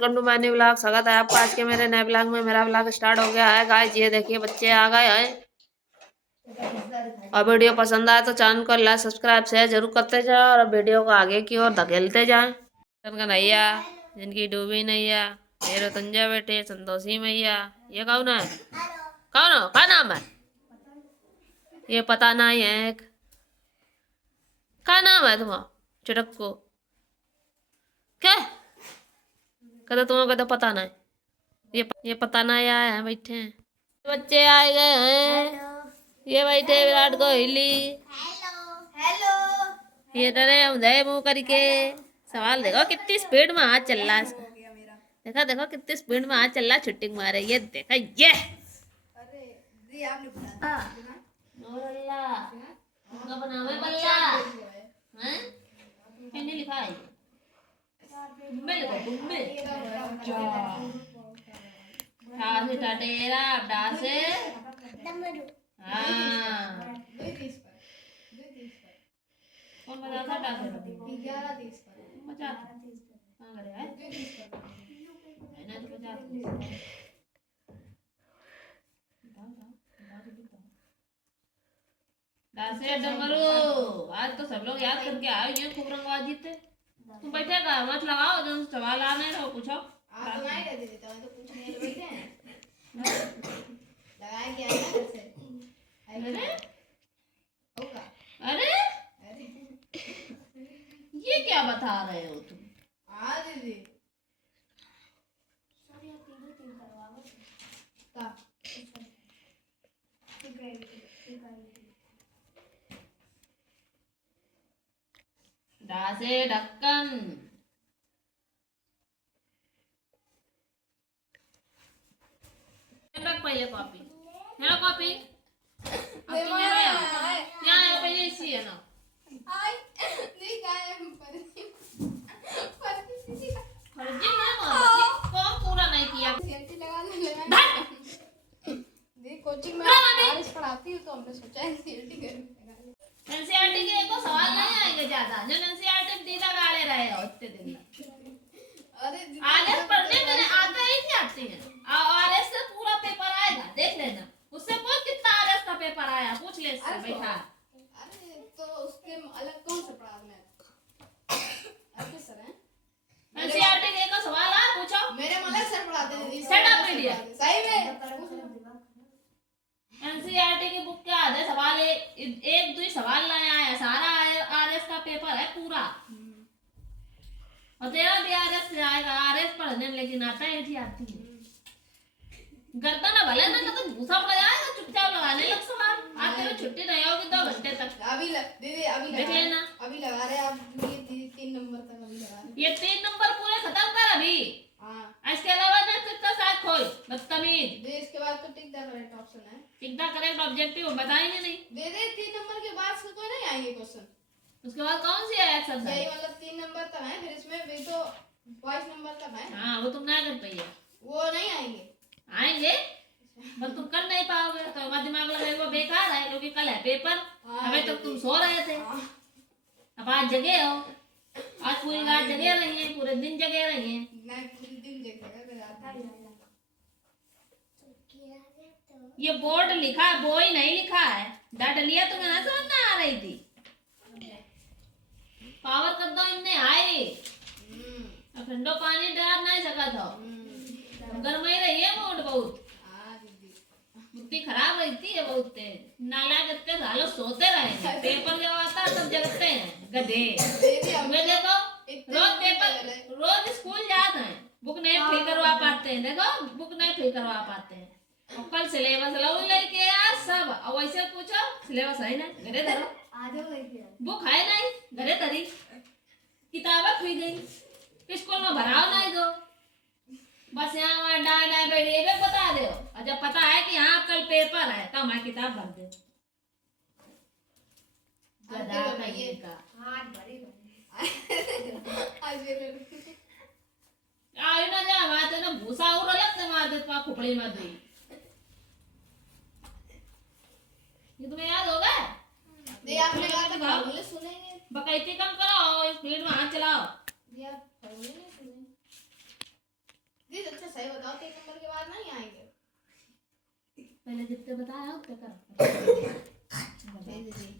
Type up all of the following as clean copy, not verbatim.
Welcome to my new vlog. स्वागत है आपका आज के मेरे नए व्लॉग में। मेरा व्लॉग स्टार्ट हो गया है गाइस। ये देखिए बच्चे आ गए हैं और वीडियो पसंद आए तो चैनल को लाइक सब्सक्राइब शेयर जरूर करते जाए और वीडियो को आगे की ओर धकेलते जाएं। कन्हैया, जिनकी डूबी नैया, ये रतंजा बेटे, संतोषी मैया। ये कौन है? कौन हो? क्या नाम है? ये पता नहीं है। क्या नाम है तुम्हारा? चुटक को क्या कहते? तुम्हें तो पता नहीं। ये पता नहीं आया है, बैठे हैं बच्चे आए गए हैं। ये बैठे विराट कोहली। हेलो। ये डरे हम दे मुंह करके। सवाल देखो कितनी स्पीड में हाथ चल रहा है इसका। देखो देखो कितनी स्पीड में हाथ चल रहा है, छुट्टी मारे। ये देखा ये बनावे बल्ला हैं? किसने लिखा है? बुम्बे लिखो, बुम्बे। ठा से टटेरा, डा से हाँ। कौन बजा था? डा से 11:30 बजा कहाँ करे है? ना तो बजा डा से डमरू। आज तो सब लोग याद करके आए हैं। खूब रंगबाजी थे। तुम बैठेगा मत लगाओ, जो सवाल आने रहो पूछो। आप तो नहीं रहते देता मैं तो पूछने के लिए बैठे हैं। लगाया क्या है ना से? अरे होगा। अरे ये क्या बता रहे हो तुम? हाँ दीदी। सॉरी आप 3 करवाओ। का डा से ढक्कन। रख पहले कॉपी। Hello copy. यहाँ है पहले इसी है ना। नहीं क्या है फर्जी ना मारो। कौन पूरा नहीं किया? सीएलटी लगा दी कोचिंग में आरिश पढ़ाती हूँ तो हमने सोचा है सीएलटी करें। एनसीईआरटी के को सवाल नहीं आएंगे ज्यादा। जो एनसीईआरटी दीदा गाड़े रहे हो इतने दिन अरे आरएस पढ़ने में आता ही नहीं आती है। आरएस से पूरा पेपर आएगा, देख लेना। उससे पूछ कितना आरएस का पेपर आया, पूछ ले इससे बैठा। अरे तो उसके अलग कौन सा पढ़ा मैं? आपके सर हैं? एनसीईआरटी के को सवाल आ पूछो। मेरे मलक सर पढ़ाते थे। सेट अप मीडिया सही में एनसीईआरटी की बुक के आधे सवाल एक दो सवाल नहीं आया। सारा आरएस का पेपर है पूरा। और तेरा भी आरएस से आएगा। आरएस पढ़ने में लेकिन आता है थी आती है। गर्दन ना भले ना तो भूसा पड़ जाएगा। चुपचाप लगाने लग सवाल। आज तेरी छुट्टी नहीं होगी 2 घंटे तक। दीदी अभी देख लेना। अभी लगा रहे आप। ये 3 नंबर तक अभी लगा रहे। ये 3 नंबर पूरे खत्म कर अभी। हां इसके अलावा ना तो साथ खोल बदतमीज। दे इसके बाद तो टिक द करेक्ट ऑप्शन है। टिक द करेक्ट ऑब्जेक्टिव बताएंगे नहीं। दे 3 नंबर के बाद से कोई नहीं आएंगे क्वेश्चन। उसके बाद कौन सी है एक्सरसाइज? यही मतलब 3 नंबर तक है। फिर इसमें भी तो 22 नंबर तक है। हां वो तुम ना कर पाइए। वो नहीं आएंगे। आएंगे पर तुम कर नहीं पाओगे तो हमारा दिमाग लगेगा बेकार है। क्योंकि कल है पेपर। अभी तक तुम सो रहे थे। अब आज जगे हो। आज पूरी रात जगे रही हैं, पूरे दिन जगे रही हैं। मैं पूरे दिन जगेगा फिर आता ही ये बोर्ड लिखा है, बोई नहीं लिखा है। डाट लिया तुम्हें ना समझ में आ रही थी। पावर कर दो इनने आए। अब ठंडो पानी डाल नहीं सका था। गर्म ही रही है बोर्ड बहुत। बुद्धि खराब रहती है बहुत तेज। नालायक इतने सालों सोते रहेंगे। पेपर जब आता है तब जगते हैं गधे। मैं देखो रोज पेपर रोज स्कूल जाते हैं। बुक नहीं फ्री करवा पाते हैं। देखो बुक नहीं फ्री करवा पाते हैं। और कल सिलेबस लो लेके आ सब। और वैसे पूछो सिलेबस है नहीं घरे धरो। बुक है नहीं घरे धरी। किताबें फ्री गई। स्कूल में भराओ नहीं दो। बस यहाँ वहाँ डाय डाय बैठे बता दो। और जब पता है कि हाँ कल पेपर है तो हमारी किताब भर दे। गधा कहीं का आयु ना जा माते ना भूसा उड़ लगते माते तो खुपड़ी में दी। ये तुम्हें याद होगा? दे आपने कहा था फॉर्मूले सुनेंगे। बकैती कम करो, स्पीड में हाथ चलाओ। दे आप फॉर्मूले नहीं सुने। सही बताओ 3 नंबर के बाद नहीं आएंगे। पहले जितने बताया उतने कर।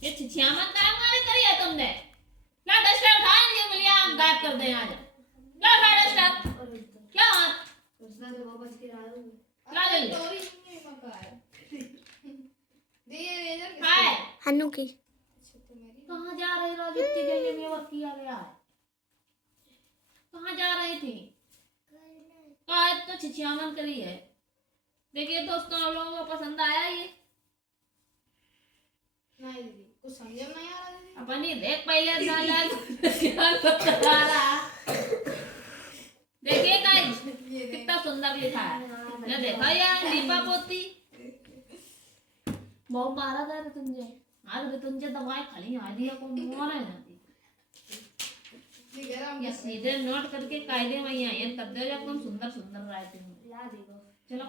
ये छिछियामन काम वाले करी है तुमने। ला डस्टर उठा ये मिलिया हम गायब कर दें आज। ला उठा डस्टर। क्या बात? उसने तो वापस के आया हूं। ला जल्दी। स्टोरी नहीं मकार। ये रेजर किसकी हाय है? हन्नू की। अच्छा तो मेरी। कहाँ जा रही रोज इतनी जल्दी में वर्क किया गया है? कहाँ जा रही थी? आज तो छिछियामन करी है। देखिए दोस्तों आप लोगों को पसंद आया ये? नहीं दीदी कुछ समझ में नहीं आ रहा दीदी। अपन ही देख पहले देखिए गाइस ये देख। कितना सुंदर लिखा है। ये देखा यार दीपा पोती बहुत मारा था रे तुझे। आज भी तुझे दवाई खाली आइडिया को मोर है ना ठीक है हम ये सीधे नोट करके कायदे में ये कर दे जब तुम सुंदर सुंदर राइटिंग ला देखो। चलो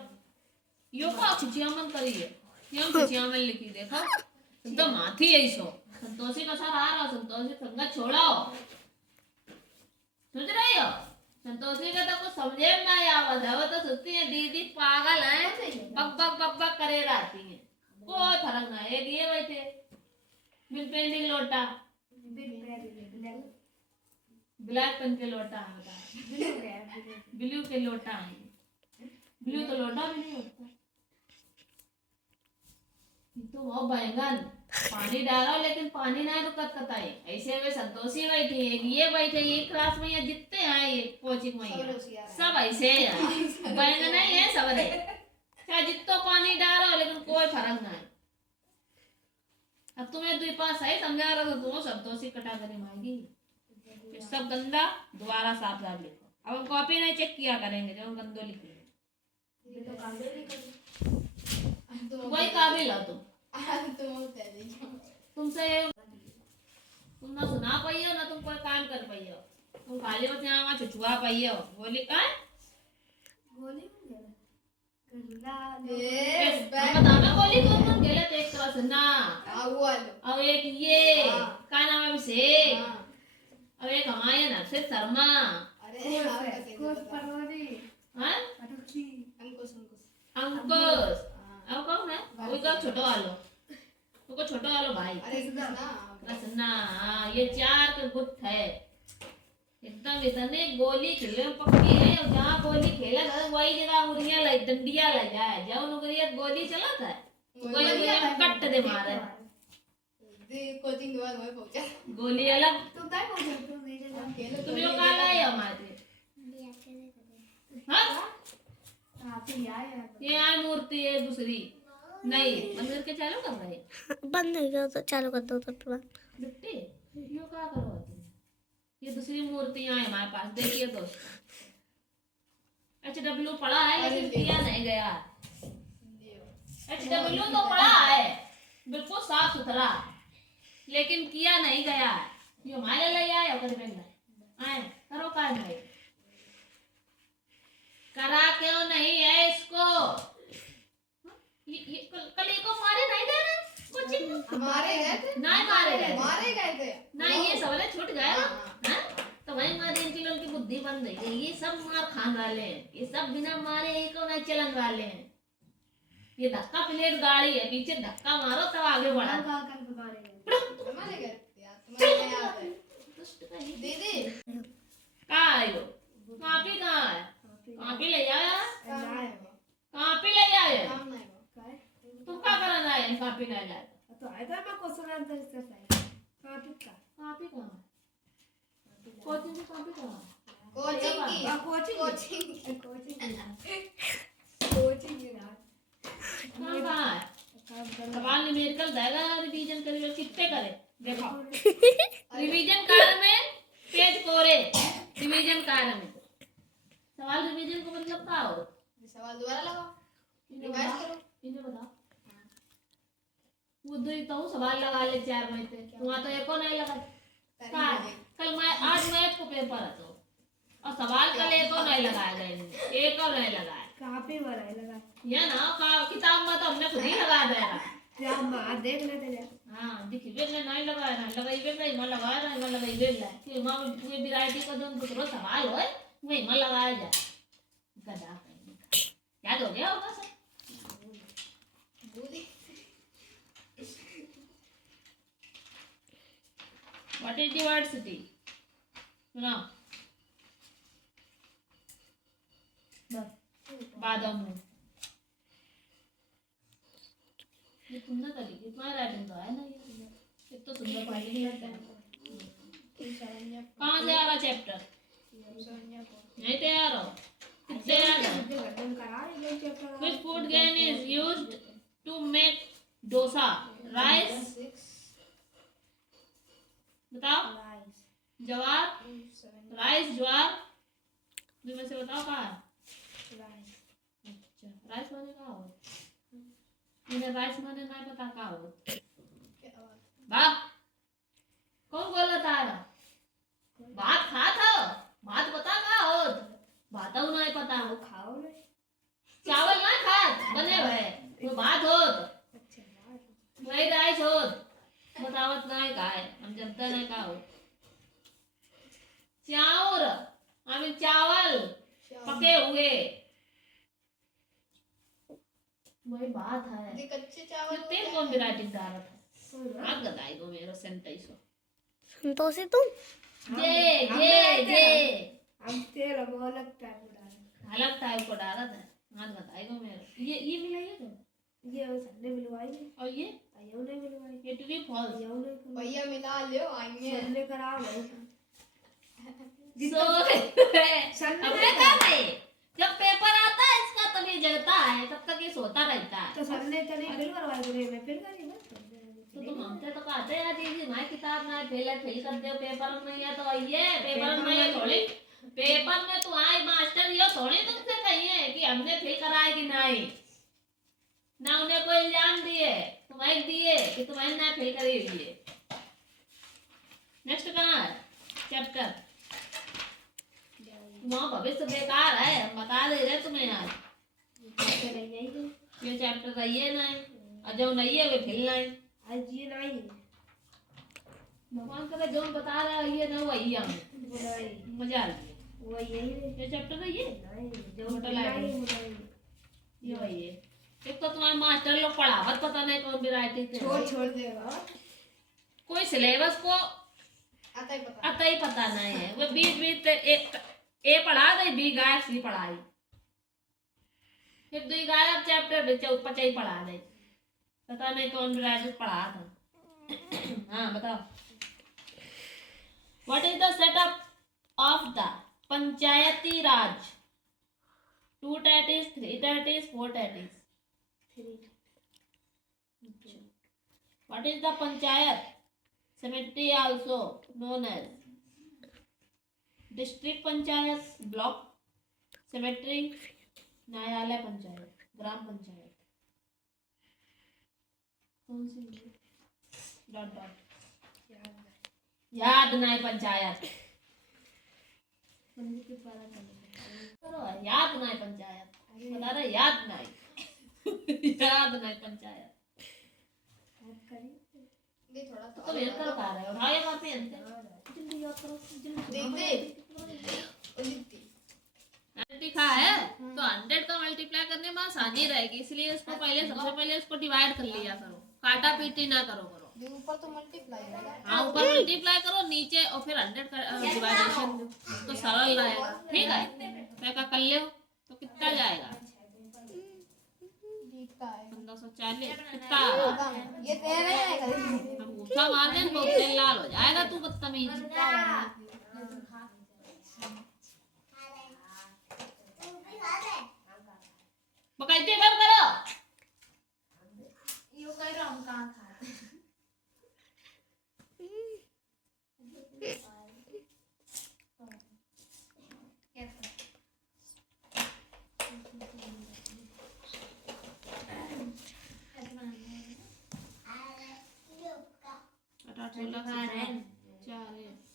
यो का छिछियामन करी है। ये छिछियामन लिखी देखो एकदम माथी है इसो। संतोषी का साथ आ रहा संतोषी संगत छोड़ो। समझ रही हो? संतोषी का तो कुछ समझे में नहीं आवत है। वो तो सोचती है दीदी पागल है बक बक बक बक करे रहती है। कोई फर्क नहीं। एक ये बैठे बिल पेंटिंग लोटा ब्लैक पेन के लोटा है ब्लू के लोटा है। ब्लू तो लोटा भी नहीं होता। तो वो बैंगन पानी डालो लेकिन पानी ना तो कतकताए ऐसे वे संतोषी बैठी है ये बैठे ये क्लास में ये जितने हैं ये कोचिंग में सब ऐसे हैं। बैंगन नहीं है सब रे चाहे जितना पानी डालो लेकिन कोई फर्क नहीं। अब तुम्हें दो पास सही समझा रहा था तुम संतोषी कटा कर मांगी सब गंदा दोबारा साफ साफ लिखो। अब हम कॉपी नहीं चेक किया करेंगे जब हम गंदो लिखेंगे। वही काबिल हो तुम। तुमसे तुम ना सुना पाई हो ना तुम कोई काम कर पाई हो। तुम खाली बस यहाँ छुछुआ पाई हो। बोली का बताना बोली कौन कौन गेले तो एक तरह से ना अब एक ये का नाम है अभिषेक अब एक हमारे नरसिंह शर्मा अंकुश अब कौन है वही का छोटा वालो तो छोटा वालो भाई रसना। हाँ ये 4 के गुट है एकदम इतने गोली खेले पक्की है। और जहाँ गोली खेला था वही जगह मुड़िया लग डंडिया लग जाए जब नौकरिया गोली चला था कोई कट दे मारे कोचिंग के बाद वही पहुंचा। गोली अलग तुम काय पहुंचा तुम लोग काला है हमारे। हाँ ये आय मूर्ति है दूसरी नहीं मंदिर के चालू कर रहे बंद हो गया तो चालू कर दो तो बिट्टी यो क्या करो ये दूसरी मूर्तियां हैं हमारे पास देखिए दोस्तों। HW पढ़ा है लेकिन किया नहीं गया। HW तो पढ़ा है बिल्कुल साफ सुथरा लेकिन किया नहीं गया। ये हमारे लिए आए कर आए करो काय नहीं करा क्यों नहीं है इसको। ये कल एको मारे नहीं गए ना कोचिंग मारे गए थे नहीं मारे गए थे नहीं ये सवाल छूट गया ना तो वही मारे इनकी लोगों की बुद्धि बन गई है। ये सब मार खान वाले हैं ये सब बिना मारे एक और नहीं चलन वाले हैं। ये धक्का प्लेट गाड़ी है पीछे धक्का मारो तब आगे बढ़ा। हमारे गए तुम्हारे याद है दीदी कहाँ आयो कॉपी कहाँ है कॉपी ले आया कॉपी ले आए काम नहीं वो तुम क्या करना है कॉपी नहीं लाए तो आया था मैं क्वेश्चन आंसर इसका सही कॉपी का कॉपी कहाँ है कोचिंग की कॉपी कहाँ है कोचिंग की कोचिंग कहाँ है सवाल न्यूमेरिकल देगा रिवीजन करेगा कितने करे देखो रिवीजन कार्य में पेज कोरे रिवीजन कार्य में सवाल रिवीजन को मतलब क्या हो सवाल दोबारा लगाओ रिवाइज करो इन्हें बताओ वो दो ही तो सवाल लगा ले 4 में थे वहाँ तो एको नहीं लगा कल मैं आज मैथ को पेपर है तो और सवाल कल एको नहीं लगाया गया एक और नहीं लगाया कॉपी वाला है लगा ये ना किताब में तो हमने खुद ही लगा दिया या मां देख लेते हैं। हाँ देखिए वे नहीं लगाया ना लगाइबे नहीं मैं लगाया ना मैं लगाइबे ला कि मां ये वैरायटी का जो दूसरा सवाल होए वही में लगाया जाए गधा याद हो गया होगा सब। What is the word city? सुनाओ। बादाम। ये तुमने कर ली, तुम्हारा राइटिंग तो है ना ये तो सुंदर पढ़ाई नहीं लगता है। कहाँ से आ रहा चैप्टर? नहीं तैयार हो? कितने याद है? Which food grain is used to make dosa? Rice? बताओ। ज्वार? राइस ज्वार? दो में से बताओ कहाँ है? अच्छा, राइस माने कहाँ हो? इन्हें राइस माने नहीं पता कहाँ हो? वाह, कौन बोला था? भात खा था? भात पता कहाँ हो? भात हो नहीं पता हो? खाओ ना। चावल ना खात बने हुए, वो भात होत, वही राइस होत, बतावत नहीं कहाँ है, हम जानते नहीं कहाँ हो। चाउर, हमें चावल पके हुए, वही बात है। कच्चे चावल तेल कौन भी राइटिंग डाला था? आग बताई दो मेरे सेंटेंस को। संतोषी तुम जे जे जे हम तेल अब अलग टाइप का डाला। अलग टाइप को डाला था, आग बताई दो मेरे। ये मिलाइए तो। ये संडे मिलवाई और ये आयो नहीं मिलवाई। ये टू बी फॉल्स। आयो नहीं कर भैया मिला लियो आएंगे संडे खराब है। सो हमने कहा नहीं, जब पेपर आता है इसका तब ये जगता है, तब तक ये सोता रहता है। तो संडे तो नहीं फिर करवाई बोले मैं फिर करी ना। तो तुम हमसे तो कहते हैं दीदी हमारी किताब ना फेल कर दो, पेपर में नहीं है तो आइए, पेपर में ये थोड़ी, पेपर में तो आए मास्टर ये थोड़ी तुमसे कहिए कि हमने फेल कराए कि नहीं, ना उन्हें कोई इल्जाम दिए, तुम्हें दिए कि तुम्हें ना फेल करे दिए। नेक्स्ट कहाँ है चैप्टर? तुम्हारा भविष्य बेकार है, हम बता दे रहे तुम्हें आज। ये चैप्टर तो ये नहीं, और जो नहीं है वे फेल नहीं। आज ये नहीं भगवान करे जो बता रहा है ये ना वही हम बुलाई मजा आ रही है। वो यही है ये चैप्टर है ये नहीं जो होटल बुलाई आएगी। बुलाई ये वही है। एक तो तुम्हारे मास्टर लोग पढ़ावत पता नहीं कौन वैरायटी थे, छोड़ देगा कोई सिलेबस को आता ही पता नहीं है। वो बीच बीच ए पढ़ा दे, बी गायब सी पढ़ाई, फिर दुई गायब चैप्टर बीच ऊपर ही पढ़ा दे, पता नहीं कौन वैरायटी पढ़ा था। हाँ बताओ। What is the setup of the Panchayati Raj? 2 titles, 3 titles, 4 titles. What is the panchayat? Cemetery also known as district panchayat, block cemetery, न्यायालय पंचायत, ग्राम पंचायत। कौन सी? डॉट डॉट याद नहीं पंचायत करो, याद नहीं पंचायत बता रहे, याद नहीं याद नहीं पंचायत। ये थोड़ा तो ये कर पा रहे हो भाई, वहां पे अंते जल्दी याद करो, जल्दी लिखा है तो 100 का मल्टीप्लाई करने में आसानी रहेगी, इसलिए उसको पहले सबसे पहले उसको डिवाइड कर लिया करो, काटा पीटी ना करो। ऊपर तो मल्टीप्लाई होगा। हाँ ऊपर मल्टीप्लाई करो, नीचे और फिर 100 का डिवाइडेशन तो सरल रहेगा। ठीक है, पैका कर ले तो कितना जाएगा? 1540 कितना? ये तेरा नहीं आएगा। हम गुस्सा मार दें बहुत तेल लाल हो जाएगा, तू बदतमीज। पकड़ते कब करो? यो कह रहा हूँ कहाँ था?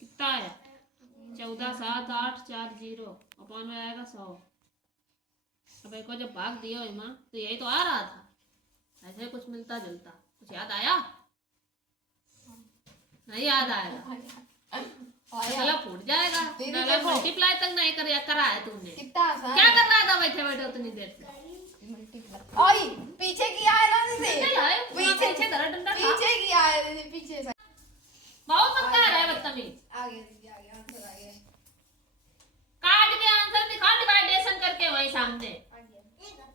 कितना है? 14 7 8 4 0 अपन में आएगा 100। अब एक जब भाग दिया इमा तो यही तो आ रहा था, ऐसे कुछ मिलता जुलता। कुछ याद आया? नहीं याद आएगा, साला फूट जाएगा। मल्टीप्लाई तक नहीं कराया है तुमने। कितना आसान क्या कर रहा था बैठे बैठे उतनी देर से? मल्टीप्लाई ओए पीछे किया है ना दीदी लाए पीछे धरा डंडा खा पीछे किया है दीदी पीछे से बहुत पक्का है बदतमीज आगे दीदी आगे आंसर आगे काट के आंसर दिखा डिवाइडेशन करके वहीं सामने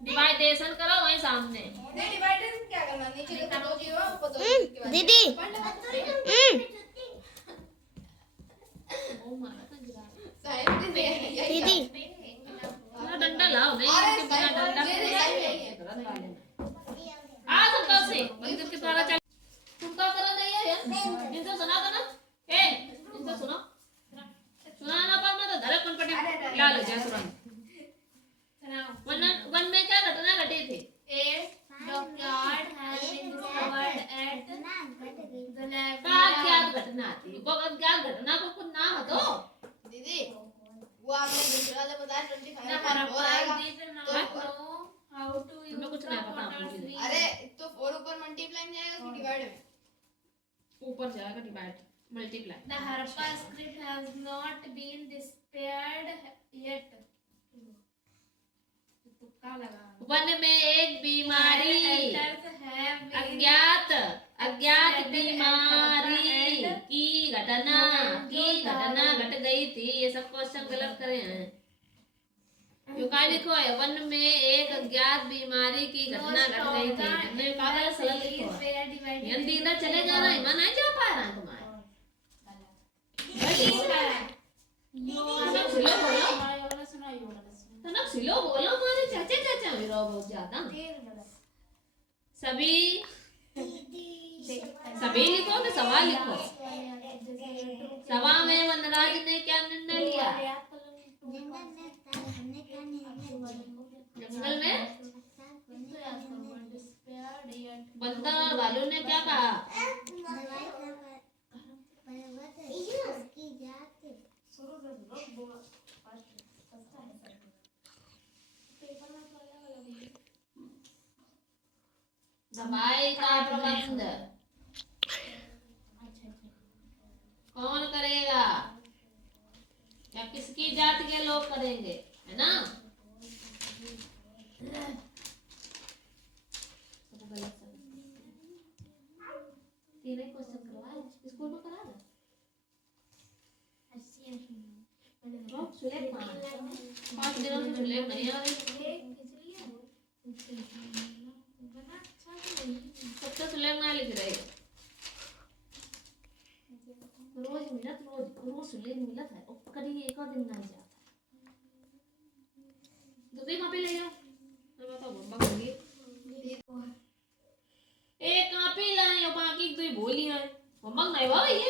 डिवाइडेशन करो वहीं सामने नहीं डिवाइडेशन क्या करना नीचे देखो दो जीरो ऊपर दो जीरो के बाद दीदी ओ मारा तो गिरा साइड दीदी दीदी ना डंडा लाओ नहीं अरे इसके बिना डंडा आ सकता से मंदिर के द्वारा चल तुम क्या कर रही है यार इनसे सुना दो ना ए इनसे सुनो सुनाना पर मैं तो धरे कनपटी ला ले जय तुरंत वन में क्या घटना घटी थी क्या घटना थी वो क्या घटना को कुछ नाम हो तो दीदी वो आपने दूसरा वाला बताया 25 और आएगा तुम्हें कुछ नहीं पता आपको अरे तो 4 ऊपर मल्टीप्लाई में जाएगा कि डिवाइड में ऊपर जाएगा divide multiply The Harappa script has not been disappeared yet. तुक्का लगा। वन में एक बीमारी Letters have been अज्ञात अज्ञात बीमारी की घटना घट गई थी ये सब क्वेश्चन गलत करे हैं जो का लिखो है वन में एक अज्ञात बीमारी की घटना घट गई थी हमने कागज गलत लिखो है हिंदी ना चले जाना है मन नहीं जा पा रहा है तुम्हारे सिलो बोलो मारे चाचा मेरा बहुत ज्यादा सभी लिखो तो सवाल लिखो सभा में वनराज ने क्या निर्णय लिया जंगल में बंदर और भालू ने क्या कहा दवाई का प्रबंध कौन करेगा या किसकी जाति के लोग करेंगे है ना तीन क्वेश्चन करवाए स्कूल में करा दो सुलेख 5 दिनों से सुलेख नहीं आ रही सबसे सुलेख ना लिख रहे रोज सुलेख मिलत है और कभी एक और दिन ना जाता दूसरी कॉपी ले जाओ मैं बताओ बम्बा होगी एक कॉपी लाए और बाकी दो बोली है होमवर्क नहीं हुआ ये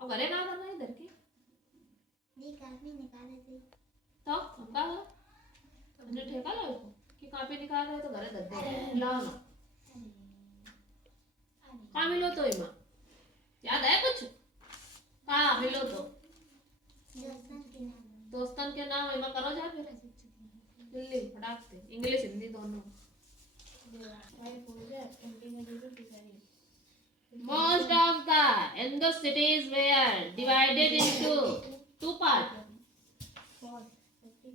अब घरे क्या करना है इधर की तो हम क्या करो हमने ठेका लो कि कॉपी निकाल रहे तो घरे दे दे लाओ ना कहाँ मिलो तो इमा याद है कुछ कहाँ मिलो तो दोस्तन के नाम इमा करो जा फिर दिल्ली फटाकते इंग्लिश हिंदी दोनों Most of the Indo cities were divided into two parts.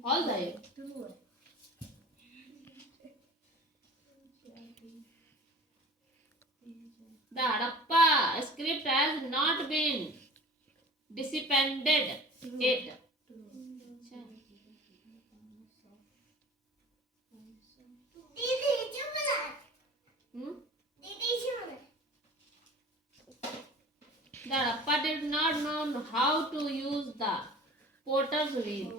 All right. The Harappa script has not been disbanded yet. The Harappa did not know how to use the potter's wheel.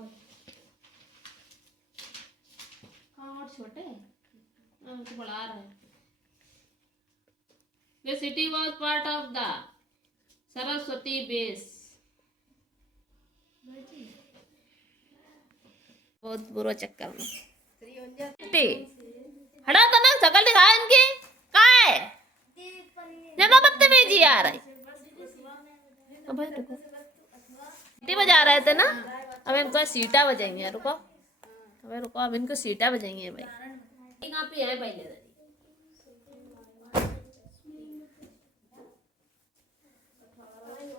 और छोटे तो बढ़ा रहे The city was part of the Saraswati base. बहुत बुरा चक्कर में हटा तो ना शकल दिखाया इनकी कहाँ है जना बदतमीजी आ रही सीटी बजा रहे थे ना अब इनको सीटा बजाएंगे रुको अब इनको सीटा बजाएंगे भाई कहाँ पे है पहले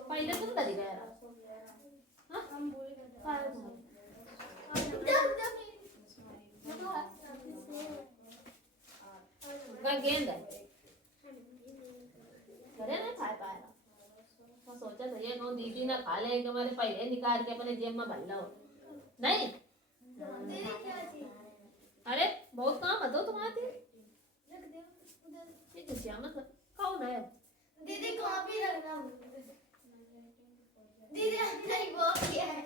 पहले तुम दरी गया गेंद है अरे ना खा पाएगा मैं सोचा था ये कौन दीदी ना खा ले हमारे पहले निकाल के अपने जेब में भर लो नहीं अरे बहुत काम है तो तुम्हारे ये खुशियाँ मत खाओ ना यार दीदी कॉपी रखना दीदी नहीं वो किया है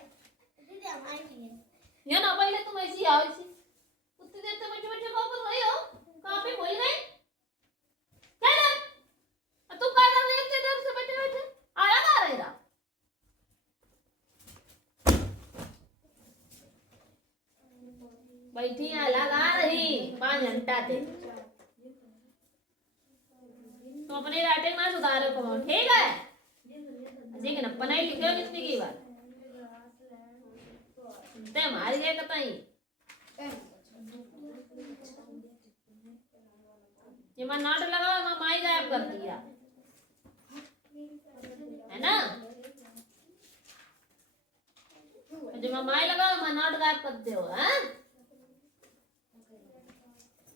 दीदी हमारी नहीं है ये ना पहले तुम ऐसी आओ ऐसी उतनी देर से बैठे बैठे कहाँ कर रही हो कहाँ पे भूल गए क्या ना तुम क्या कर रही हो इतनी देर से बैठे बैठे आया ना रहेगा बैठी है लगा रही 5 घंटा थे तो अपने राइटिंग ना सुधारो कौन ठीक है ठीक है ना पढ़ाई लिखे कितनी की बात ते मार गए कतई ये मैं नाट लगाओ मैं माई गायब कर दिया है ना जो मैं माई लगाओ मैं नाट गायब कर दे हो हैं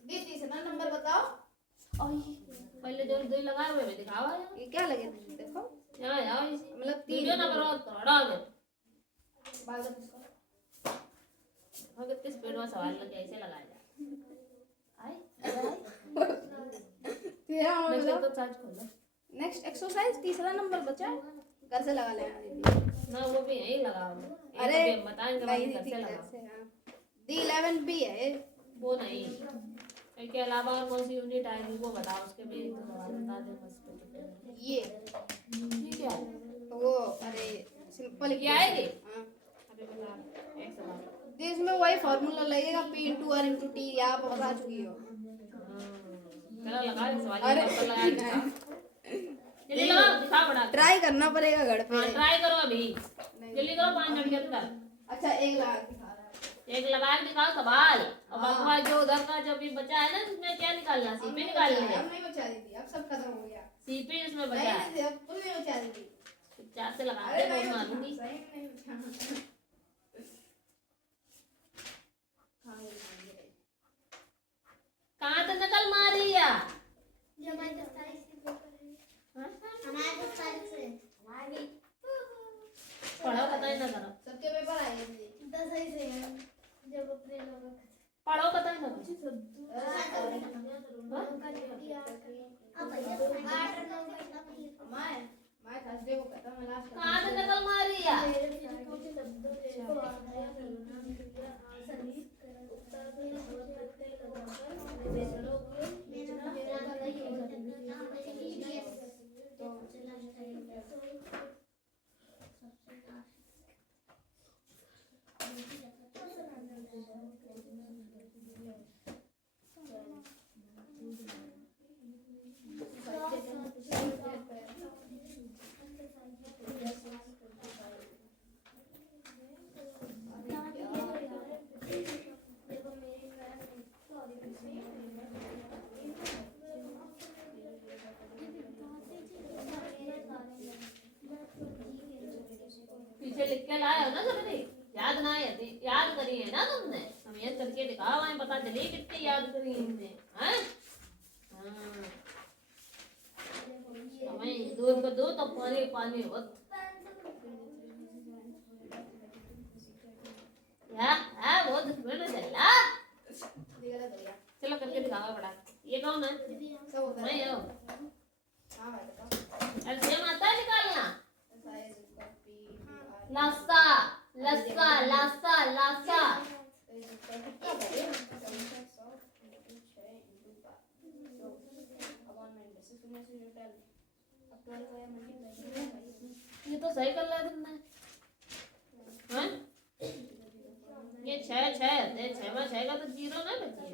दीदी से ना नंबर बताओ पहले जो दो लगाए हुए दिखावा ये क्या लगे देखो यार यार मतलब मतलब 3 वीडियो ना करो थोड़ा आगे बाल का किसको अगर किस पेड़ में सवाल लग जाए ऐसे लगाया जा आई तेरा नंबर नेक्स्ट बताओ तो चार्ज खोलो नेक्स्ट एक्सरसाइज तीसरा नंबर बचा घर से लगा लेना दीदी ना वो भी यही लगाओ अरे बताएंगे नहीं बाकी दीदी कैसे घर लगाओ से हाँ दी 11 भी है वो नहीं इसके अलावा और कौन सी यूनिट आएगी वो बताओ उसके भी तो सवाल बता दे मस्त ये ठीक है वो अरे सिंपल ये आएगी हाँ अभी बता एक सवाल दी इसमें वही फार्मूला लगेगा p into r into t ये आप बता चुकी हो चलो लगा दे सवाल अरे ये लगा दिखा जल्दी लगाओ दिखा बड़ा ट्राई करना पड़ेगा घर पे हां ट्राई करो अभी जल्दी करो 5 मिनट के अंदर अच्छा एक लगा दिखा रहा है एक लगा के दिखाओ सवाल और बाकी जो उधर का जो भी बचा है ना उसमें क्या निकालना सीपी निकालनी है अब नहीं बचा दीदी अब सब खत्म हो गया सीपी इसमें बचा नहीं है दीदी अब कुछ नहीं बचा दीदी चार से लगा अरे दे नहीं बहुत बचा मारूंगी सही में नहीं बचा कहाँ से नकल मारी या ये हमारे 10 तारीख से पेपर है हमारे 10 तारीख से हमारी पढ़ो पता ही ना करो सबके पेपर आए दीदी 10 ही से है जब अपने लोगों का पढ़ो पता ही ना करो मैं थर्सडे को कहता हूं लास्ट कहाँ से नकल मारी या पीछे लिख के लाए हो ना सबने याद ना है याद करी है ना तुमने हम याद करके दिखाओ हमें पता चली कितनी याद करी हमने हैं हमें दूध को दो तो पानी पानी हो या वो दुश्मन चला चलो करके दिखाओ बड़ा ये कौन है सब होता मैं है हो हां भाई बताओ एलसीएम आता है निकालना साइज कॉपी लस्सा लस्सा लस्सा लस्सा कितना बड़े ये तो सही कर लिया तुमने हैं ये 6 6 है 6 में 6 का तो 0 ना बची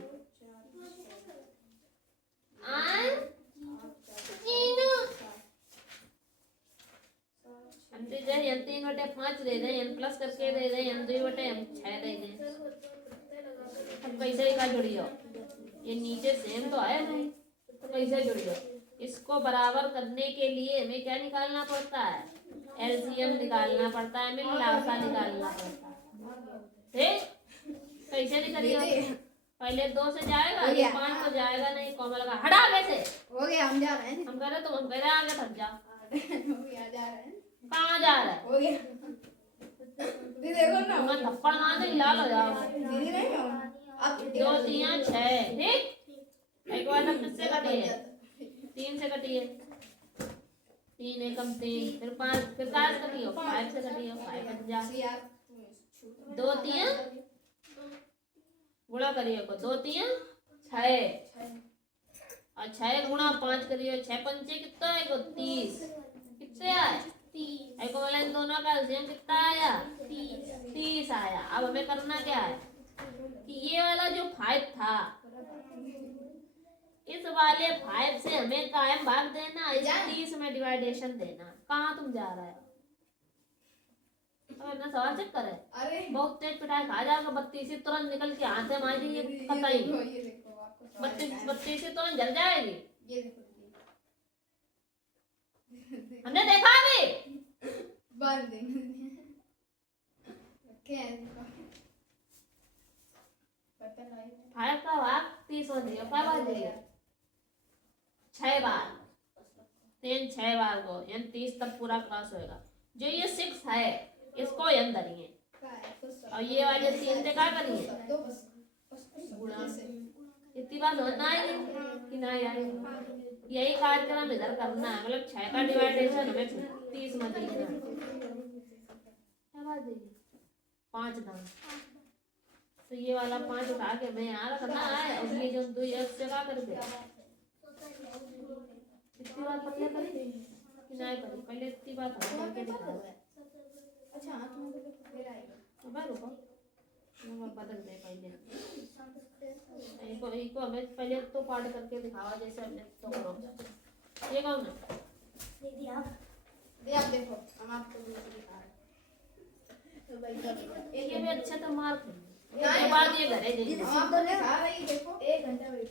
हम तो जाए हम 3/5 दे दें हम प्लस करके दे दें हम 2/6 दे दें अब कैसे का जुड़ियो ये नीचे सेम तो आया नहीं तो कैसे जुड़ियो इसको बराबर करने के लिए हमें क्या निकालना पड़ता है एलसीएम निकालना पड़ता है हमें लासा निकालना पड़ता है ठीक कैसे नहीं करिए पहले 2 से जाएगा, हो ये गया। 5 तो जाएगा नहीं। कोमल का हटा कैसे? हो गया, हम जा रहे हैं। हम कह रहे तुम कह रहे आगे थक जा। हो गया, जा रहे हैं। कहाँ जा रहा है? हो गया। दीदी देखो ना, मैं थप्पड़ मार दे, लाल हो जाओ। दीदी नहीं हो आप 2 3 6 ठीक। एक बार तक किससे कटी है? 3 से कटी है। 3 एकम 3, फिर 5, फिर 4 कटी हो, 5 से कटी हो, 5 बच जा। यार 2 3 गुणा करिए को, 2 3 6 और 6 गुणा 5 करिए, 6 पंचे कितना है को 30। कितने आए? 30। एक वाला इन दोनों का एलसीएम कितना आया? 30 आया। अब हमें करना क्या है कि ये वाला जो 5 था, इस वाले 5 से हमें कायम भाग देना, इस 30 में डिवाइडेशन देना। कहाँ तुम जा रहे हो? ना सवाल चेक करे। अरे बहुत तेज पिटाई खा जाएगा। 32 से तुरंत निकल के हाथ से मार दी, ये कतई ये देखो आपको सवाल 32 से तुरंत जल जाएगी। ये देखो हमने देखा अभी। बंद रखे हैं देखो। बर्तन लाई 5 का भाग 30 हो दिया, क्या बात है? 6 बार 3 6 बार को यानी 30 तक पूरा क्लास होएगा। जो ये 6 है इसको यन धरिए का है तो सब और ये वाले 3 से क्या करिए? दो बस गुणा। ऐसे। इतनी बात होना है कि नहीं आएगी। यही कार्यक्रम इधर करना है, मतलब 6 का डिवाइडेशन हमें 30 में लिखना है। क्या बात है? 5 दाम तो ये वाला 5 उठा के मैं यहाँ रखना है और ये जो 2 इससे क्या कर दे? इतनी बात पहले करी कि नहीं करी? पहले इतनी बात करके दिखाओ। अच्छा हाँ तुम्हें तो फिर आएगा। तो मैं रुको, मैं बदल दे पहले इनको हमें पहले तो पार्ट करके दिखावा जैसे हमने तो करो। ये कौन है? दीदी आप ये आप देखो, हम आपको दूसरी दिखा रहे हैं। तो भाई सब ये भी अच्छा तो मार्क है। बाद ये घरे जाइए। हम आपको दिखा रहे हैं, देखो 1 घंटा वेट।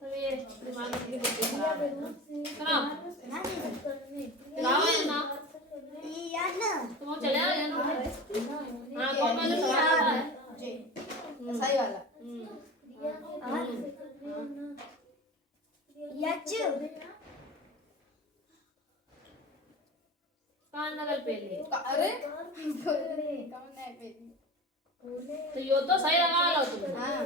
तो ये दिमाग की बुद्धि खराब है ना। सुनो ना लाओ ना ये याद ना तुम चले आओ या ना। हाँ कौन वाला सवाल आता है? जी सही वाला। याचू कान नगल पे ले अरे कौन है बेटी? तो यो तो सही लगा लो तुम। हाँ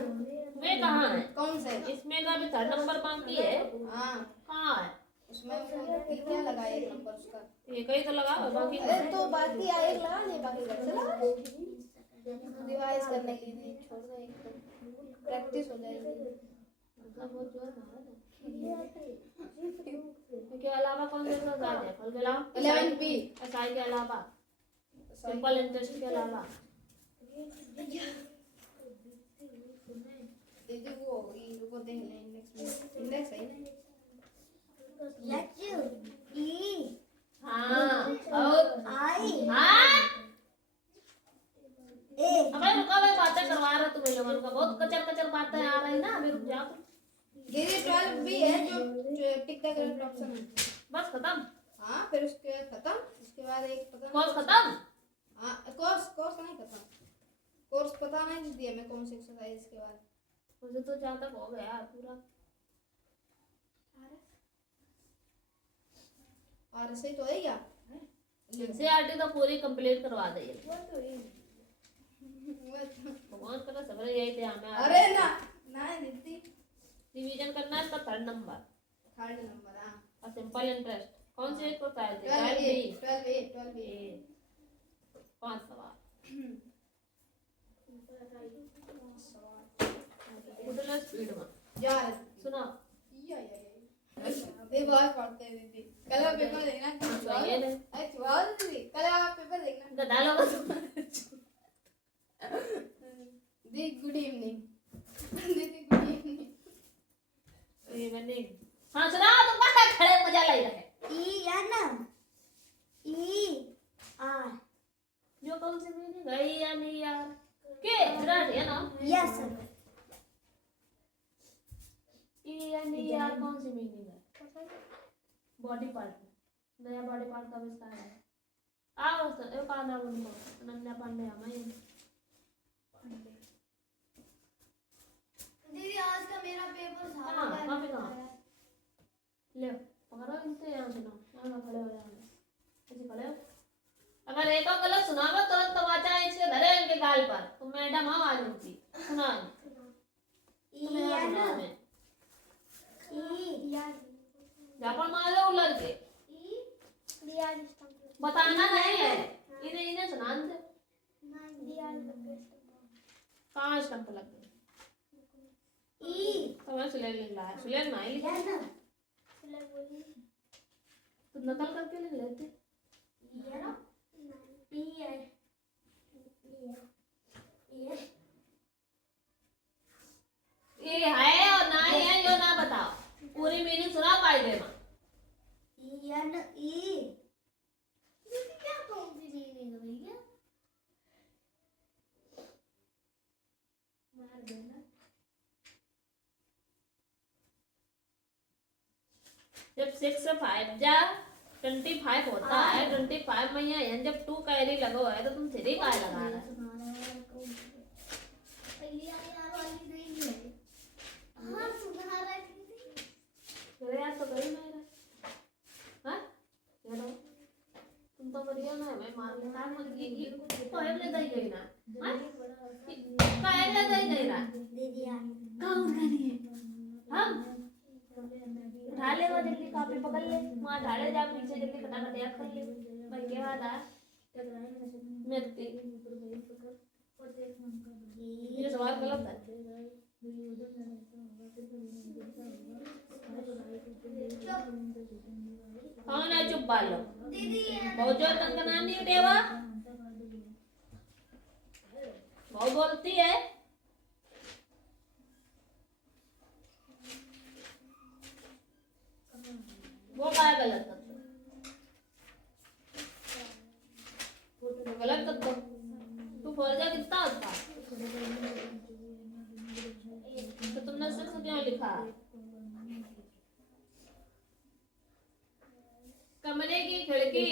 वे कहाँ है? कौन से? इसमें का भी 3rd नंबर बाकी है। हाँ कहाँ है? उसमें ये क्या लगा 1 नंबर उसका? एक ही तो लगाओ बाकी अरे तो बाकी आए लगा नहीं, बाकी घर से लगा डिवाइस करने के लिए छोड़ दो, एक प्रैक्टिस हो जाएगी। मतलब बहुत जोर मारा था। के अलावा कौन से क्लास आ जाए? फल के अलावा 11 बी एसआई के अलावा सिंपल इंटरेस्ट के अलावा दीदी वो इनको देख ले इंडेक्स है ना। याचू ई हाँ और आई हाँ ए अबे रुको, मैं बातें करवा रहा तुम्हें लोगों का। बहुत कचर कचर बातें आ रही ना, अभी रुक जाओ तुम। दीदी 12 बी है जो टिक का करेक्ट ऑप्शन है। बस खत्म। हाँ फिर उसके बाद खत्म, उसके बाद एक पता कोर्स खत्म। हाँ कोर्स नहीं खत्म, कोर्स पता नहीं दिया मैं कौन सी एक्सरसाइज के बाद। मुझे तो जहाँ तक हो गया पूरा। और ऐसे ही तो है क्या? एनसीईआरटी तो पूरी कंप्लीट करवा दे। भगवान करा सबर यही थे हमें। अरे ना ना दीदी रिवीजन करना है इसका 3rd नंबर 3rd नंबर। हाँ और सिंपल इंटरेस्ट कौन से एक को ट्राई थे? 12 बी 5 सवाल उधर स्पीड में यार सुनो। ये बहुत पढ़ते हैं दीदी। कल आप पेपर देखना। चाहिए नहीं अरे चुवाओ दीदी, कल आप पेपर देखना। डालो बस। दी गुड इवनिंग दीदी गुड इवनिंग। ये मैंने हाँ सुना तुम बाहर खड़े मजा लाई रहे। ई या ना ई आर जो कौन सी मीनिंग है या नहीं यार के विराट है ना? यस ये या नहीं यार कौन सी मीनिंग है? बॉडी पार्ट नया बॉडी पार्ट का आविष्कार है। आओ सर ये का नाम उनको अनन्या पांडे हमें दीदी आज होती सुना तुम्हें यहाँ सुना मैं जापन मारे उलट के बताना नहीं है इन्हें इन्हें सुना दे कहाँ स्टंप लग गए तो मैं सुलेख लिख रहा है सुलेख नहीं लिखा तो नकल करके लिख लेते ये है और ना है यो ना बताओ पूरी मीनिंग सुनाओ कायदे में जब 6 से 5 जा 25 होता है 25 में यहाँ जब 2 कैरी लगो है तो तुम 3 काय लगा रहा है मेरे यार तो करी नहीं रहा हाँ चलो तुम तो करियो ना मैं मार लेता हूँ ये तो एक ले दई गई ना हाँ का एक ले दई गई ना कौन करिए हम उठा ले वो जल्दी कॉपी पकड़ ले मां ढाले जा पीछे जल्दी फटाफट याद कर ले भाई के बाद आ मेरे ये सवाल गलत है कौन है चुप बालो बहुत जोर कंगना नहीं उठेवा बहुत बोलती है वो काय गलत करतो गलत करतो तू फर्जा कितना होता तो तुमने 6 क्यों लिखा कमरे की खिड़की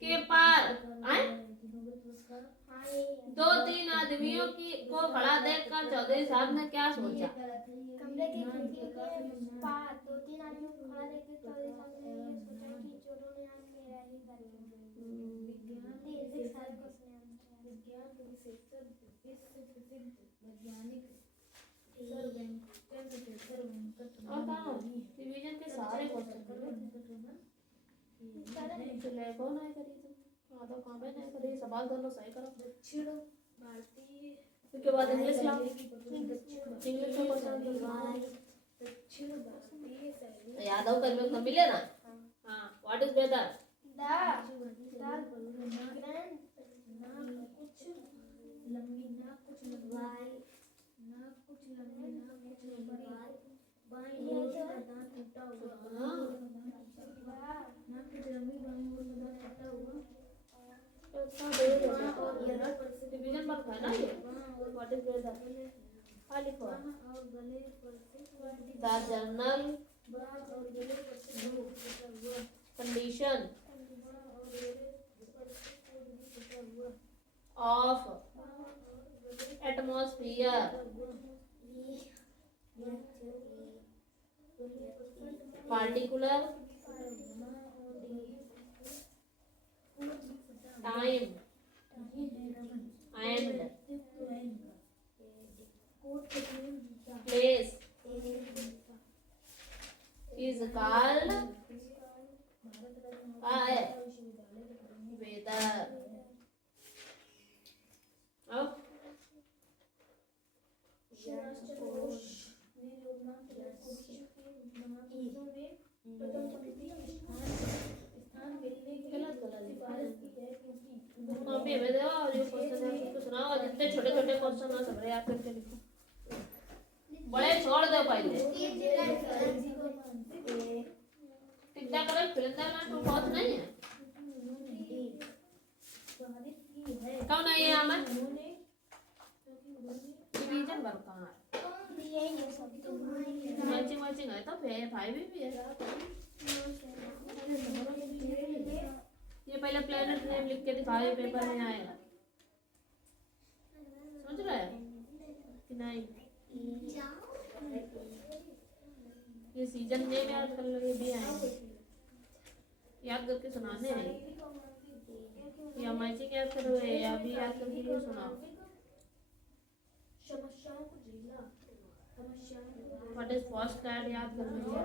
के पार आए 2-3 आदमियों को खड़ा देखकर चौधरी साहब ने क्या सोचा कमरे की खिड़की के पार 2-3 आदमियों को खड़ा देख के चौधरी साहब ने ये सोचा कि चोरों ने आज मेरा ही घर डिवीजन के सारे क्वेश्चन चले कौन है करी तुम आधा काम है नहीं करी सवाल दोनों सही करो दक्षिण भारतीय उसके बाद इंग्लिश लाओ इंग्लिश का क्वेश्चन दक्षिण भारतीय यादव करवे को मिले ना हां व्हाट इज वेदर डिवीजन मत है ना ये व्हाट इज वेदर आ लिखो the journal condition of atmosphere particular time and place is called weather. अब कॉपी में दो और ये क्वेश्चन है तो सुनाओ जितने छोटे छोटे क्वेश्चन है सब याद करके लिखो बड़े छोड़ दो पहले टिकटा करो फिल्म ना तो बहुत नहीं है कौन है ये अमन डिवीजन वर्क कहाँ है मैचिंग है तो फिर 5 भी है ये पहले प्लेनेट नेम लिख के दिखाओ ये पेपर में आएगा समझ रहे हैं कि नहीं ये सीजन नेम याद कर लो ये भी आएंगे याद करके सुनाने हैं या मैचिंग याद करो या भी याद करके सुनाओ अपने पोस्ट कार्ड याद कर लीजिए।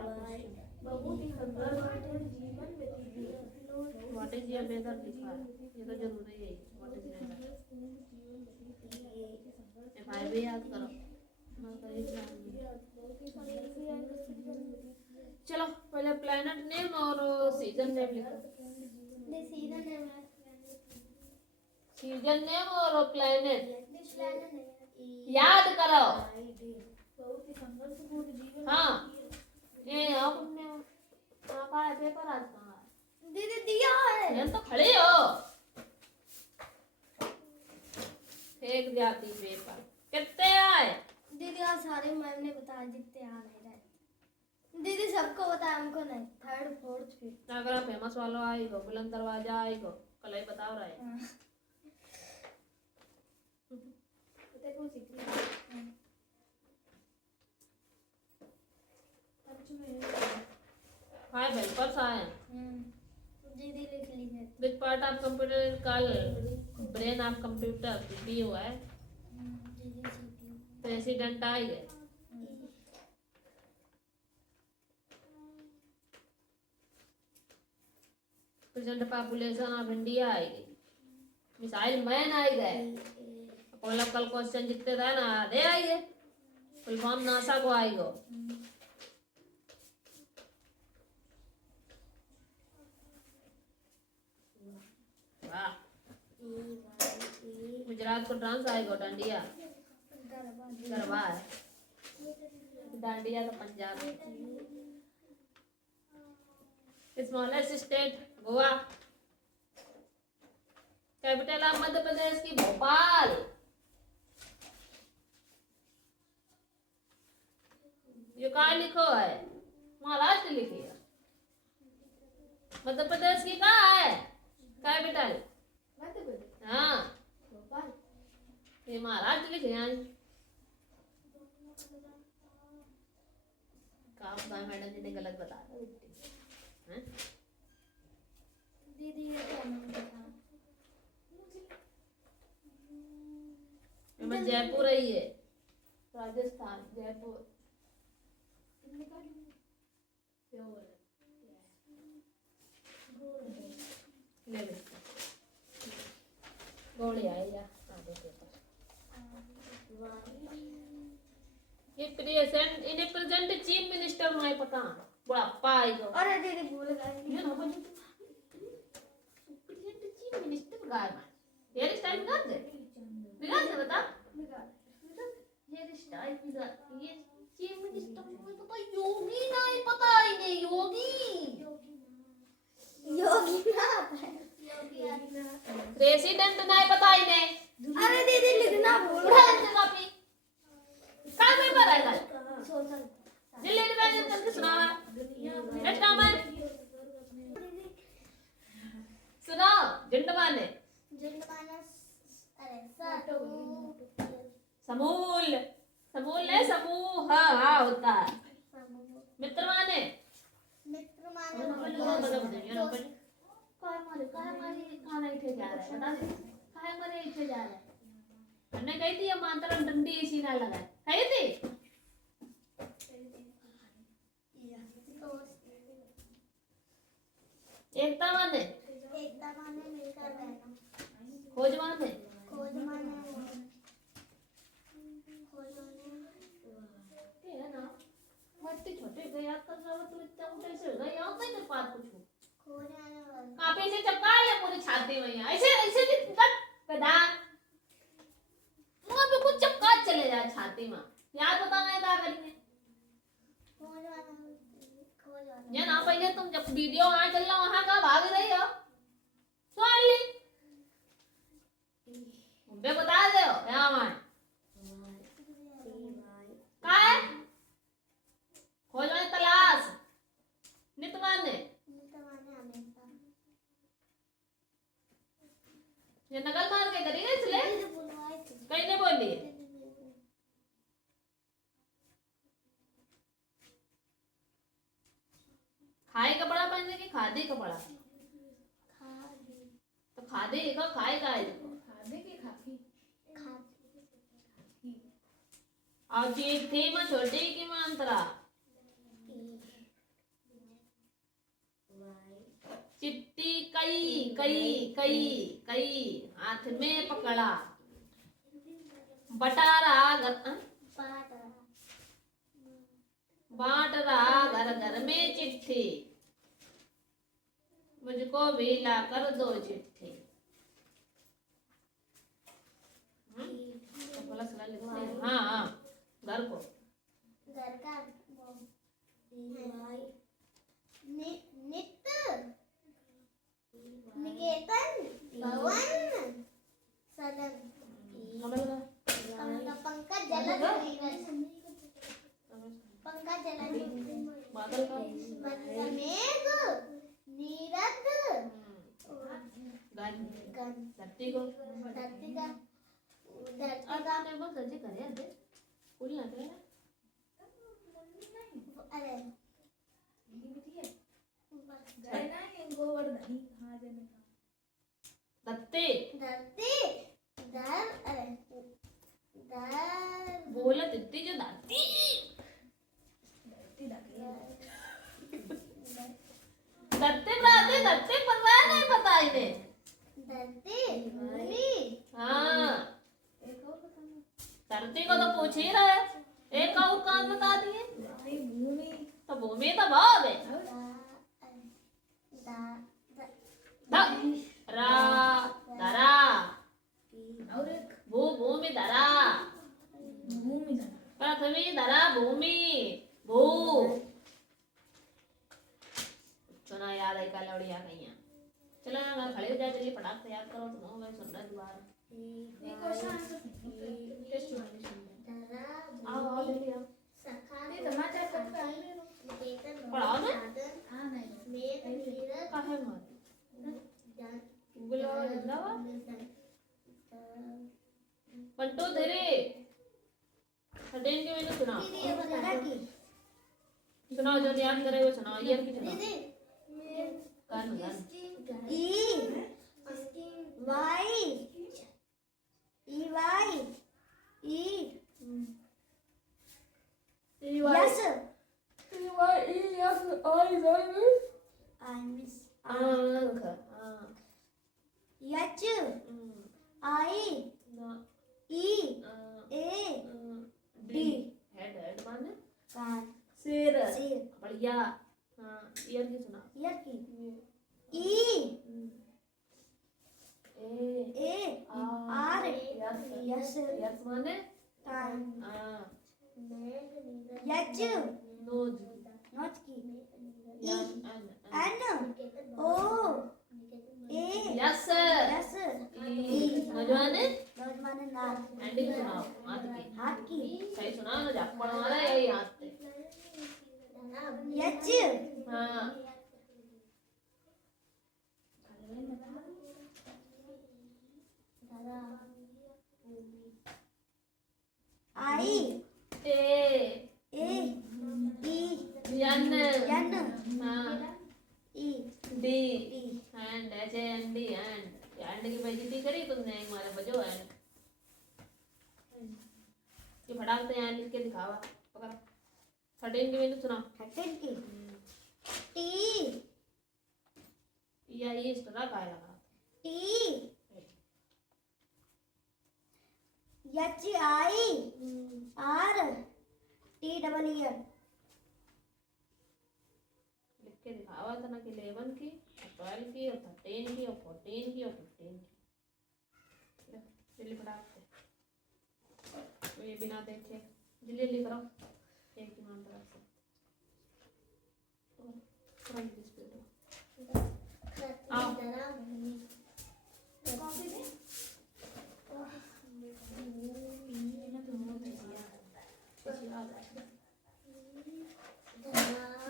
बहुत ही संघर्षपूर्ण जीवन व्यतीत व्हाट इज योर वेदर लिखा है, ये तो जरूरी है। व्हाट इज वेदर भाई भी याद करो। चलो पहले प्लैनेट नेम और सीजन नेम लिखो। सीजन नेम और प्लैनेट याद करो। बहुत ही संघर्षपूर्ण जीवन हाँ ये आपने आपका पेपर आज कहाँ है? दीदी दिया है। ये तो खड़े हो फेंक जाती पेपर। कितने आए? दीदी आज सारे मैम ने बताया जितने आ नहीं रहे। दीदी सबको बताया हमको नहीं। थर्ड फोर्थ फिफ्थ अगर फेमस वालों आई गो बुलंद दरवाजा आई गो कल ही बताओ रहे। हाय भाई पर्स आए। दीदी लिख ली है। Which part of computer call brain of computer CPU है। दीदी सीपीयू प्रेसिडेंट आई है। प्रेजेंट पॉपुलेशन ऑफ इंडिया आएगी। मिसाइल मैन आई गए। अपोलो कल क्वेश्चन जितने था ना आधे आई है। फुल फॉर्म नासा को आई गो। वाह गुजरात को डांस आएगा डांडिया गरबा है। डांडिया तो Punjab. Smallest state Goa. Capital of Madhya Pradesh की भोपाल। ये कहाँ लिखो है? महाराष्ट्र लिखी है। मध्य प्रदेश की कहाँ है कैपिटल? हाँ ये महाराष्ट्र लिखे हैं। काम मैडम जी ने गलत बताया। दीदी ये क्या नाम था? मैं जयपुर रही है राजस्थान जयपुर। ले ले गोली आई जा आगे पेपर। ये present in present chief minister नहीं पता बुढ़ापा आएगा। अरे दीदी भूल गई। ये ना बनी प्रेजेंट चीफ मिनिस्टर गाय में हेयर स्टाइल कर दे बिगाड़ दे बता। हेयर स्टाइल बिगाड़ ये चीफ मिनिस्टर को पता योगी नहीं पता ही नहीं। योगी ना प्रेसिडेंट नहीं पता ही नहीं। अरे दीदी लिखना भूल उठा दे कॉपी कहाँ पेपर है कल? सोशल दिल्ली डिवाइजन करके सुनावा। नेक्स्ट नाम है सुनाओ जिंडमाने। अरे समूल समूल है समूह हाँ होता है। मित्र माने हमने कही थी मातरम डंडी इसी ना लगा कही थी। एकता माने मिलकर रहना। खोज माने है ना मट्टी छोटे गया कर रहा तो इतना ऊंचे से हो गया याद नहीं कर पा कुछ। कापी से चपका ले पूरी छाती में ऐसे ऐसे गधा मुंह पे कुछ चपका चले जाए छाती में। याद बताना है क्या करेंगे? ये ना पहले तुम जब वीडियो वहां चल रहा वहां का भाग रही हो सुन ली मुझे बता दे यहाँ वहां का है खोज में तलाश नित माने ये नकल मार के करेगा इसलिए कहीं नहीं बोली। खाए कपड़ा पहनने की खादी कपड़ा तो खादी लिखो खाए का लिखो खाने की खाकी और चीज थी मैं छोटी की मंत्रा तित्ती कई कई कई कई हाथ में पकड़ा बटारा बांट रहा घर घर में चिट्ठी मुझको भी ला कर दो चिट्ठी। बोला सला लिखते हैं। हाँ हाँ घर को घर का नित्य निकेतन भवन सदन पंकज जलद पंकज जलद बादल का मेघ नीरद धरती को धरती का आपने बहुत सजे करे हैं पूरी ना करे अरे धरती धरती धर अरे धर बोला धरती जो धरती धरती पर नहीं पता इन्हें धरती भूमि हाँ धरती को तो पूछ ही रहे एक और काम बता दिए तो भूमि तो बहुत है धरा धरा भूमि धरा पृथ्वी धरा भूमि भू सुना याद है का लौड़िया कहीं चलो ना खड़े हो जाए चलिए पटाख तैयार करो तो हो गए सुन रहे दोबारा आओ आओ जल्दी आओ पढ़ाओ ना काहे मार गुलो जिंदाबाद 1 2 3 हटेन के मैंने सुनाओ सुनाओ जो याद करे वो सुनाओ ईयर की सुनाओ गान गान आंख हेड माने सिर बढ़िया हाँ ईयर की सुना यस माने नोज यस नौजवान एंडिंग सुनाओ हाथ की सही सुनाओ ना जापड़ वाला यही हाथ पे हाँ यन हाँ डी एंड ऐसे एंडी एंड की बेइज्जती करी तुमने हमारे बजो एंड ये फटाक से यहाँ लिख के दिखावा पकड़ 13 की मैंने सुना या ये स्टरा काय लगा लिख के दिखावा था ना कि 11 की 12 की और 13 की और 14 की और 15 की जल्दी फटाक से ये बिना देखे जल्दी जल्दी करो एक की मान तरफ से थोड़ा जल्दी स्पीड आओ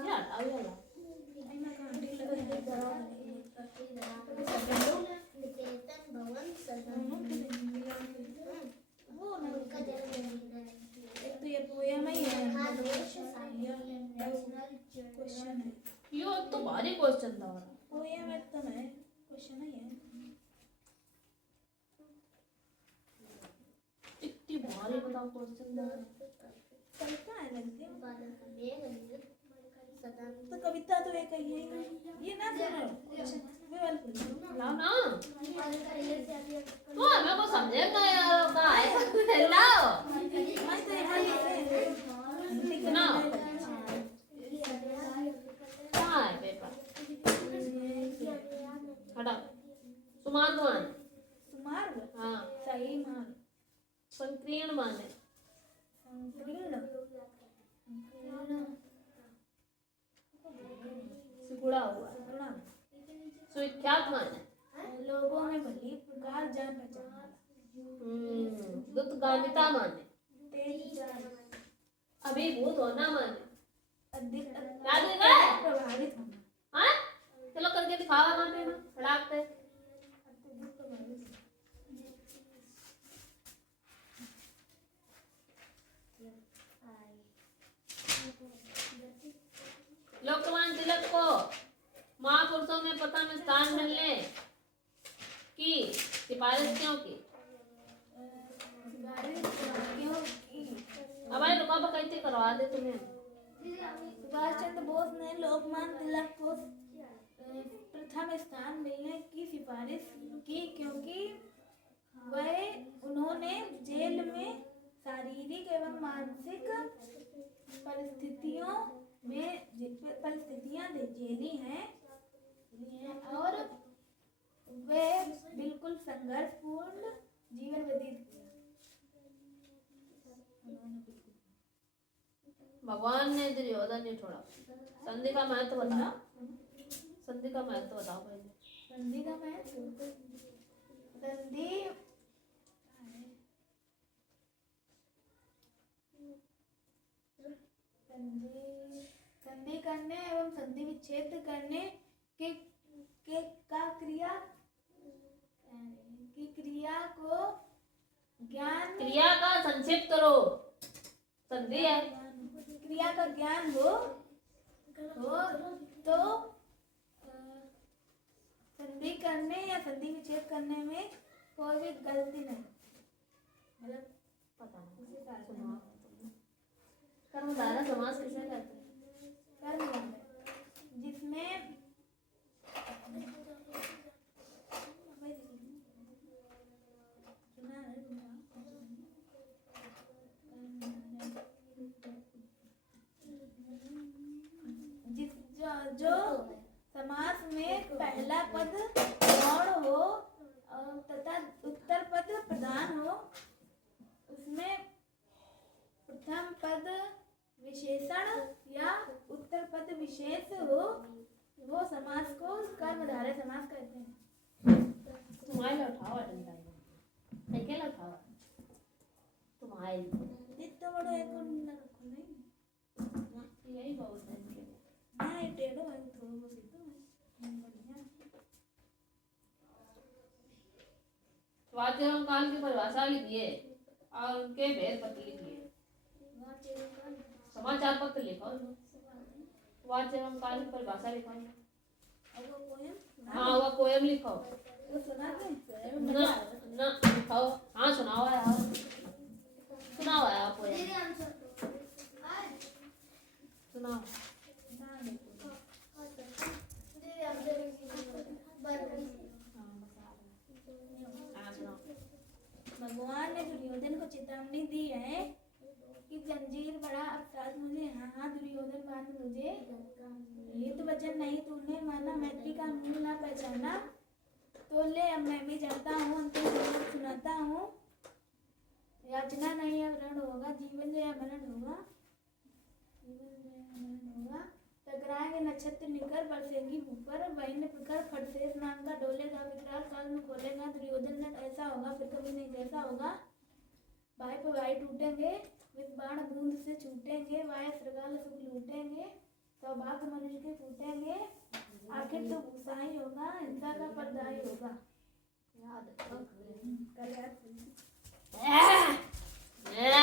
यार आओ यार निकेतन भवन सदन वो नौका जल एक तो ये पोएम ही है क्वेश्चन है यो तो भारी क्वेश्चन था पोएम एकदम है क्वेश्चन ही है इतनी भारी बताओ क्वेश्चन था चलता है लगती है तो कविता तो एक ही है, ये ना सुनो, वे वाली सुनो। लाओ ना तो हमें को समझे ना यार का है लाओ मैं तो यहाँ लिखे सुनाओ कहाँ है पेपर हटाओ सुमान सुमार हाँ सही मान संकीर्ण माने संकीर्ण सिकुड़ा हुआ सुगुणा सुविख्यात माने लोगों में भली प्रकार जान पहचान वाला दुतगामिता माने तेज अभिभूत होना माने अधिक याद है क्या प्रभावित होना हाँ चलो करके दिखाओ वहाँ पे ना फटाकते अत्यधिक प्रभावित लोकमान तिलक को महापुरुषों में प्रथम स्थान मिलने की सिफारिश क्यों की अब भाई रुका कैसे करवा दे तुम्हें सुभाष चंद्र बोस ने लोकमान्य तिलक को प्रथम स्थान मिलने की सिफारिश की क्योंकि उन्होंने जेल में शारीरिक एवं मानसिक परिस्थितियां झेली हैं और वे बिल्कुल संघर्षपूर्ण जीवन व्यतीत किया। भगवान ने दुर्योधन ने छोड़ा संधि का महत्व बताओ संधि का महत्व बताओ पहले संधि का महत्व संधि करने एवं संधि विच्छेद करने के क्रिया को ज्ञान क्रिया का संक्षिप्त करो संधि है क्रिया का ज्ञान हो तो संधि करने या संधि विच्छेद करने में कोई भी गलती नहीं मतलब पता नहीं कर्मधारय समास किसे कहते हैं कर्मधारय जिसमें जो समास में पहला पद गौण हो तथा उत्तर पद प्रधान हो उसमें प्रथम पद विशेषण या उत्तर पद विशेष हो वो समास को कर्मधारय समास कहते हैं। तुम्हारे उठाओ डंडा अकेला उठाओ तुम्हारे इतना बड़ा एक न रखो नहीं यही बहुत है इनके लिए हाँ ये टेढ़ो है थोड़ा बहुत सीधा है बढ़िया वाच्य एवं काल की परिभाषा लिखिए और उनके भेद पत्र लिखिए समाचार पत्र लिखो वाच्य एवं काल की परिभाषा लिखो अब वो पोयम हाँ वो पोयम लिखो वो सुना दे ना ना लिखो हाँ सुनाओ यार सुनाओ यार पोयम सुनाओ भगवान ने दुर्योधन को चेतावनी दी है कि जंजीर बड़ा अपराध मुझे हाँ दुर्योधन बांध मुझे हित वचन नहीं तूने माना मैत्री का मूल ना पहचाना तो ले अब मैं भी जाता हूँ अंतिम सुनाता हूँ याचना नहीं अब रण होगा जीवन जया मरण होगा टकराएंगे नक्षत्र निकर बरसेंगी ऊपर वही प्रखर फटसेस नाम का डोलेगा विकराल काल में खोलेगा दुर्योधन नट ऐसा होगा फिर कभी नहीं जैसा होगा भाई पे भाई टूटेंगे विष बाण बूंद से छूटेंगे वाय श्रृगाल सुख लूटेंगे सौभाग्य मनुष्य के फूटेंगे आखिर तो भूसा ही होगा हिंसा का पर्दा ही होगा याद कल याद है